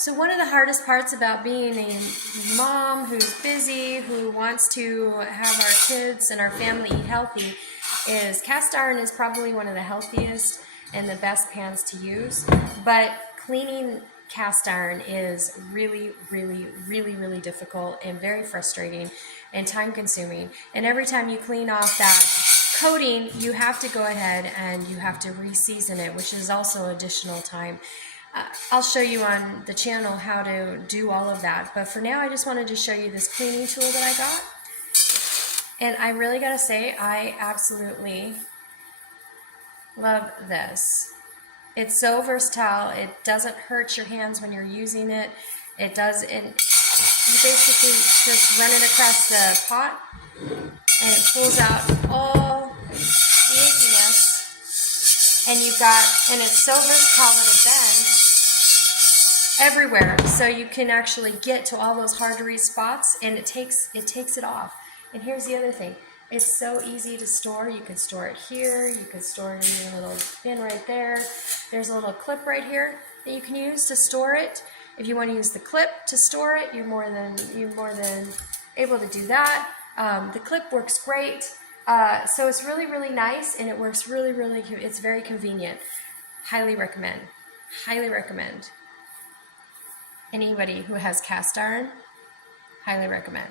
So one of the hardest parts about being a mom who's busy, who wants to have our kids and our family eat healthy, is cast iron is probably one of the healthiest and the best pans to use. But cleaning cast iron is really, really, really, really difficult and very frustrating and time consuming. And every time you clean off that coating, you have to go ahead and you have to re-season it, which is also additional time. I'll show you on the channel how to do all of that, but for now I just wanted to show you this cleaning tool that I got. And I really gotta say, I absolutely love this. It's so versatile. It doesn't hurt your hands when you're using it. It does, and you basically just run it across the pot and it pulls out all the inkiness, and it's so versatile that it bends everywhere, so you can actually get to all those hard to reach spots, and it takes it off. And here's the other thing, it's so easy to store. You can store it here, you can store it in your little bin right there. There's a little clip right here that you can use to store it. If you want to use the clip to store it, you're more than able to do that. The clip works great, so it's really, really nice, and it works really, really, it's very convenient. Highly recommend. Highly recommend. Anybody who has cast iron, highly recommend.